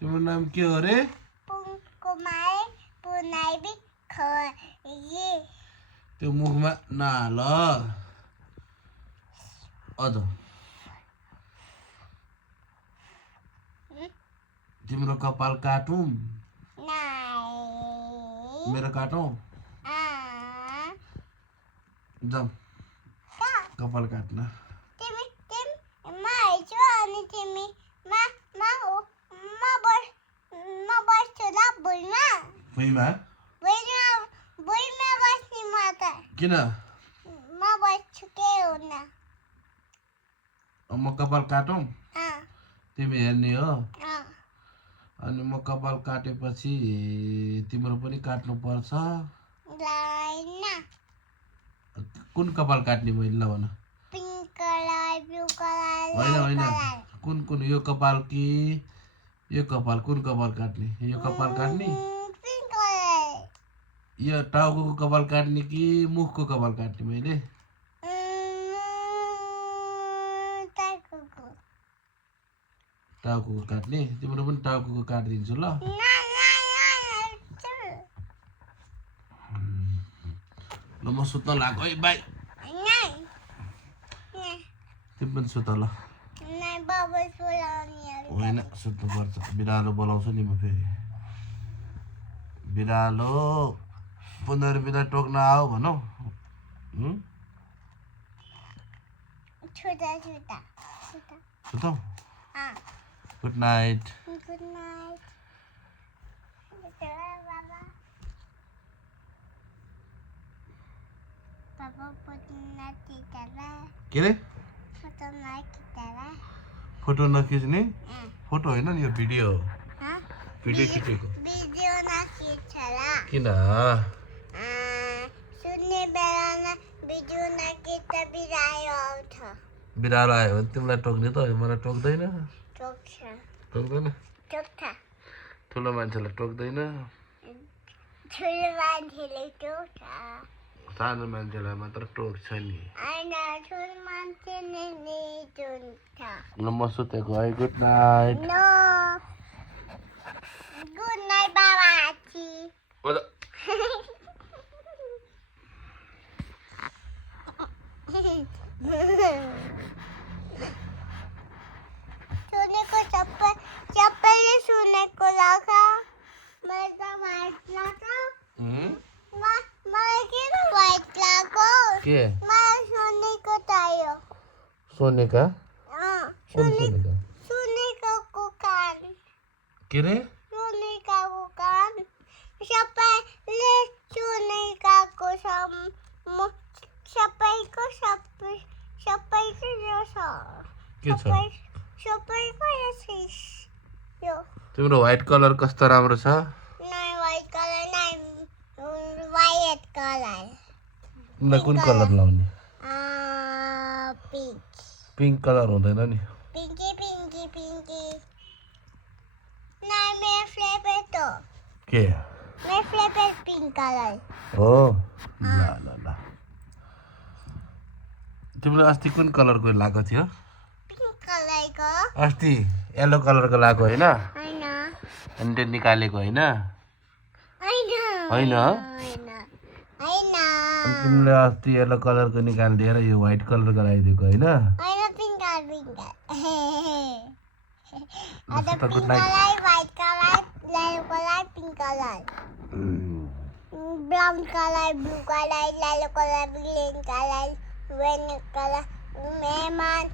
तिम्रो नाम के हो रे? त्यो मुखमा नहाल अझ तिम्रो कपाल काटौँ? मेरो काटौँ? जाऊ कपाल काट्न। भुइँमा? किन? म कपाल काटौँ? तिमी हेर्ने हो? अनि म कपाल काटेपछि तिम्रो पनि काट्नु पर्छ। कुन कपाल काट्ने मैले ल भन? होइन कुन यो कपाल कि यो कपाल? कुन कपाल काट्ने? यो कपाल काट्ने? यो टाउको कपाल काट्ने कि मुखको कपाल काट्ने मैले? टाउको काट्ने? तिम्रो पनि टाउको काटिदिन्छु ल। ल म सुत्न लाग्यो है बाई। तिमी पनि सुत ल। होइन सुत्नु पर्छ। बिरालो बोलाउँछु नि म फेरि। बिरालो 15 मिनट टोक्न आऊ भनौ। सुतौ? Good night. के रे? फोटो नखिच्ने? फोटो होइन नि यो भिडियो हो। भिडियो खिचेको। किन? बिरालो आयो भने तिमीलाई टोक्ने त मलाई टोक्दैन? टोक्दैन? ठुलो मान्छेलाई टोक्दैन? सानो मान्छेलाई मात्र टोक्छ नि। ल म सुतेको है। Good night. गुड नाइट बाबा आची। सुनेको सबैले सुनेको लाग्छ। मलाई त वाइट लाग्छ। मलाई किन वाइट लाग्यो? के? मलाई सोनेको चाहियो। सोनेका? सोनेको कान। के रे? सोनेकाको कान। सबैले सोनेकाको सबैको के छ? सबैको यो तिम्रो व्हाइट कलर कस्तो राम्रो छ? White colour white colour. तिमीलाई कुन कलर लाउने? पिंक। पिंक कलर हुँदैन नि। पिंकी। नहीं मेरा फेवरेट हो। के? मेरा फेवरेट पिंक कलर हो। ल तिमीले अस्ति कुन कलरको लगाएको थियो? पिंक कलरको। अस्ति येलो कलरको लगाएको होइन? हैन। अनि त्यो निकालेको होइन? होइन? तिमीले अस्ति येलो कलरको निकालिदिएर यो व्हाइट कलरको लगाइदिएको होइन? Good night. White colour, yellow colour, pink colour, brown colour, blue colour, yellow colour, green colour, red colour, मेहमान